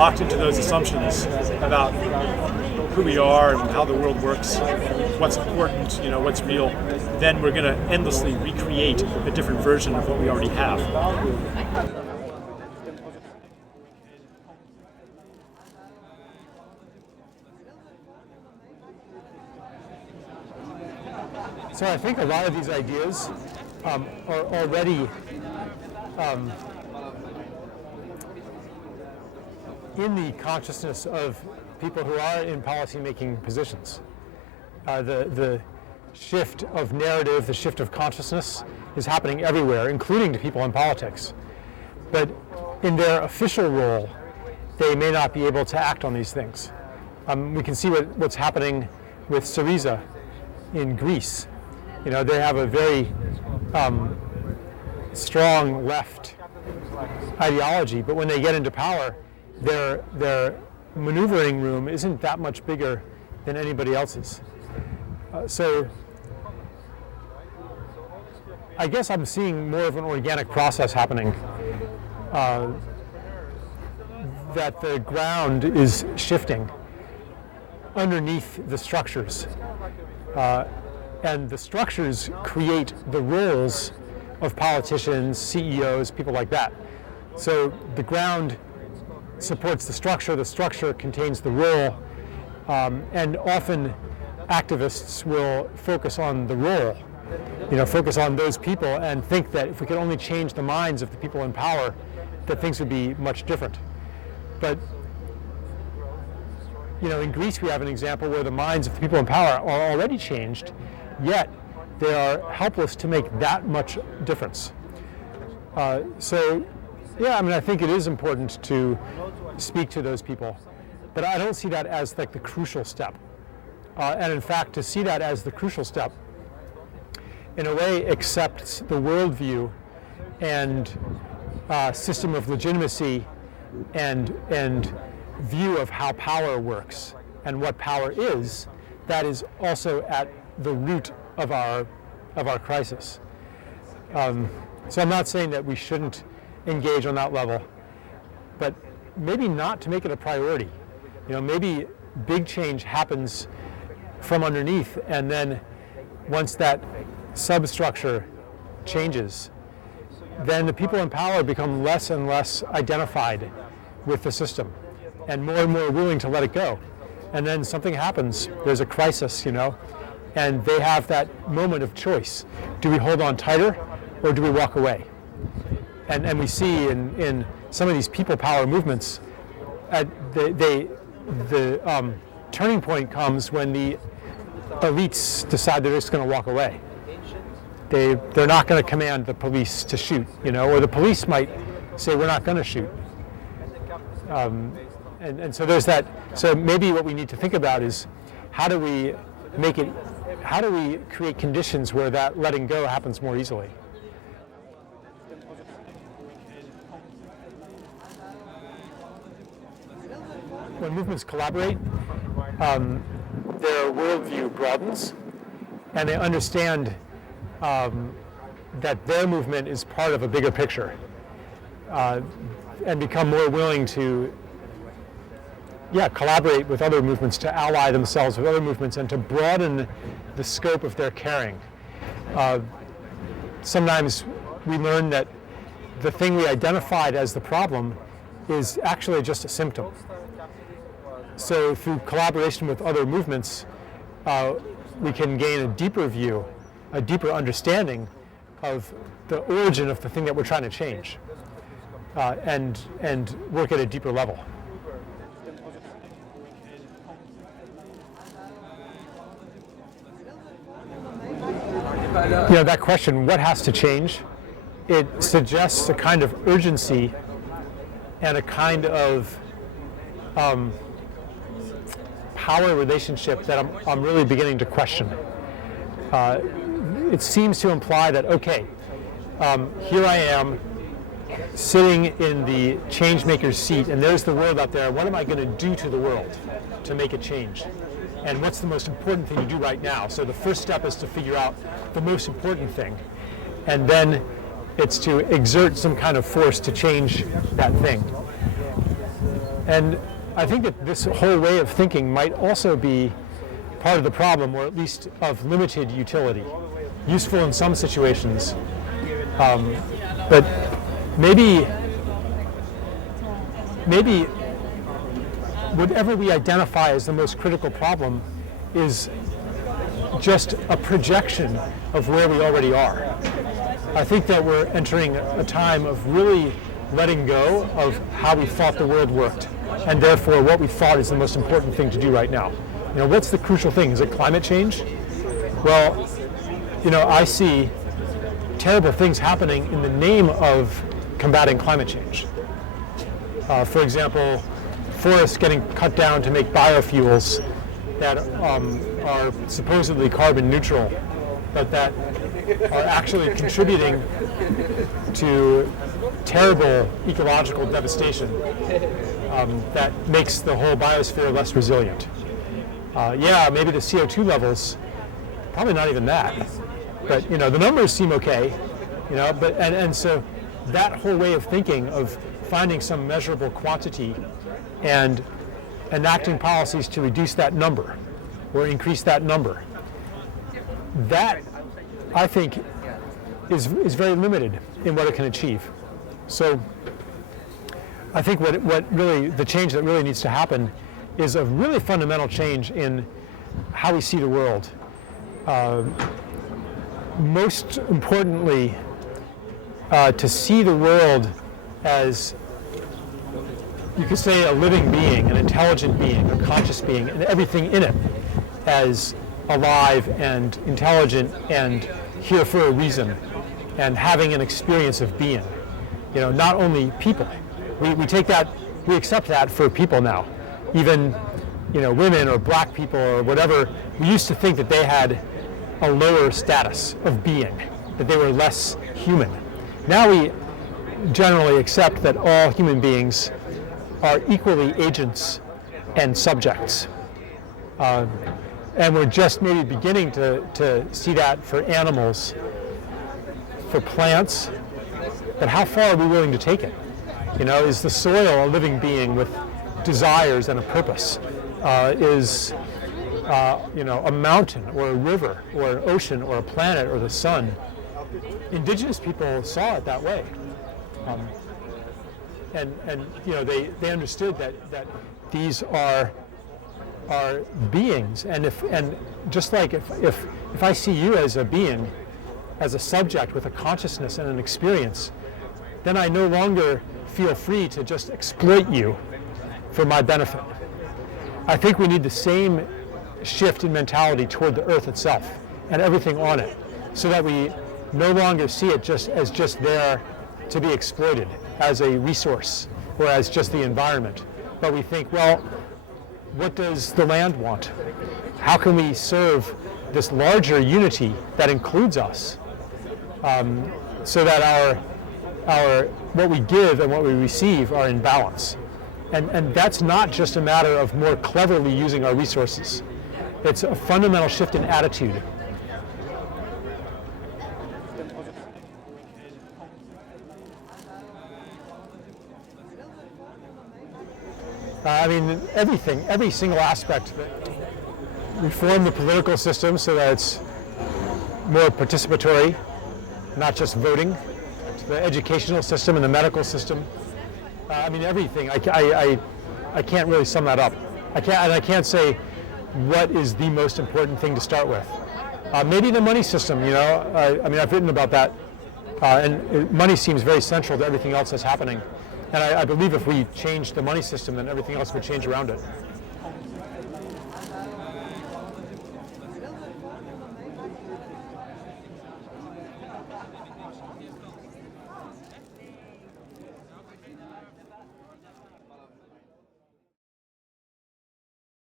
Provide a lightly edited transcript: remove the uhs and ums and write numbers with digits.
locked into those assumptions about who we are and how the world works, what's important, what's real, then we're going to endlessly recreate a different version of what we already have. So I think a lot of these ideas are already in the consciousness of people who are in policy-making positions. The shift of narrative, the shift of consciousness is happening everywhere, including to people in politics. But in their official role, they may not be able to act on these things. We can see what's happening with Syriza in Greece. They have a very strong left ideology, but when they get into power, their maneuvering room isn't that much bigger than anybody else's. So I guess I'm seeing more of an organic process happening, that the ground is shifting underneath the structures. And the structures create the roles of politicians, CEOs, people like that. So the ground supports the structure contains the role, and often activists will focus on the role, focus on those people and think that if we could only change the minds of the people in power, that things would be much different. But in Greece we have an example where the minds of the people in power are already changed, yet they are helpless to make that much difference. I think it is important to speak to those people, but I don't see that as like the crucial step. And in fact, to see that as the crucial step, in a way accepts the worldview and system of legitimacy and view of how power works and what power is, that is also at the root of our crisis. So I'm not saying that we shouldn't engage on that level, but maybe not to make it a priority. Maybe big change happens from underneath, and then once that substructure changes, then the people in power become less and less identified with the system and more willing to let it go. And then something happens, there's a crisis, and they have that moment of choice. Do we hold on tighter or do we walk away? And we see in some of these people power movements, the turning point comes when the elites decide they're just going to walk away. They're not going to command the police to shoot, or the police might say we're not going to shoot. And so there's that. So maybe what we need to think about is how do we create conditions where that letting go happens more easily? When movements collaborate, their worldview broadens, and they understand that their movement is part of a bigger picture, and become more willing to collaborate with other movements, to ally themselves with other movements, and to broaden the scope of their caring. Sometimes we learn that the thing we identified as the problem is actually just a symptom. So through collaboration with other movements, we can gain a deeper view, a deeper understanding of the origin of the thing that we're trying to change, and work at a deeper level. That question, what has to change? It suggests a kind of urgency and a kind of power relationship that I'm really beginning to question. It seems to imply that, okay, here I am sitting in the change maker's seat, and there's the world out there. What am I going to do to the world to make it change? And what's the most important thing to do right now? So the first step is to figure out the most important thing, and then it's to exert some kind of force to change that thing. And I think that this whole way of thinking might also be part of the problem, or at least of limited utility. Useful in some situations, but maybe whatever we identify as the most critical problem is just a projection of where we already are. I think that we're entering a time of really letting go of how we thought the world worked, and therefore what we thought is the most important thing to do right now. What's the crucial thing? Is it climate change? Well, I see terrible things happening in the name of combating climate change. For example, forests getting cut down to make biofuels that are supposedly carbon neutral, but that are actually contributing to terrible ecological devastation that makes the whole biosphere less resilient. Maybe the CO2 levels, probably not even that, but the numbers seem okay, and so that whole way of thinking of finding some measurable quantity and enacting policies to reduce that number or increase that number, that I think is very limited in what it can achieve. So I think what really, the change that really needs to happen is a really fundamental change in how we see the world. Most importantly, to see the world as, you could say, a living being, an intelligent being, a conscious being, and everything in it as alive and intelligent and here for a reason and having an experience of being. Not only people. We take that, we accept that for people now. Even, women or black people or whatever, we used to think that they had a lower status of being, that they were less human. Now we generally accept that all human beings are equally agents and subjects. And we're just maybe beginning to see that for animals, for plants, but how far are we willing to take it? Is the soil a living being with desires and a purpose? Is a mountain or a river or an ocean or a planet or the sun? Indigenous people saw it that way. They understood that these are beings, and just like if I see you as a being, as a subject with a consciousness and an experience, then I no longer feel free to just exploit you for my benefit. I think we need the same shift in mentality toward the earth itself and everything on it, so that we no longer see it as just there to be exploited as a resource or as just the environment, but we think, well, what does the land want? How can we serve this larger unity that includes us, so that our what we give and what we receive are in balance? And that's not just a matter of more cleverly using our resources. It's a fundamental shift in attitude. Everything, every single aspect. Reform the political system so that it's more participatory, not just voting. The educational system and the medical system. Everything. I can't really sum that up. I can't say what is the most important thing to start with. Maybe the money system. I've written about that, and money seems very central to everything else that's happening. And I believe if we change the money system, then everything else would change around it.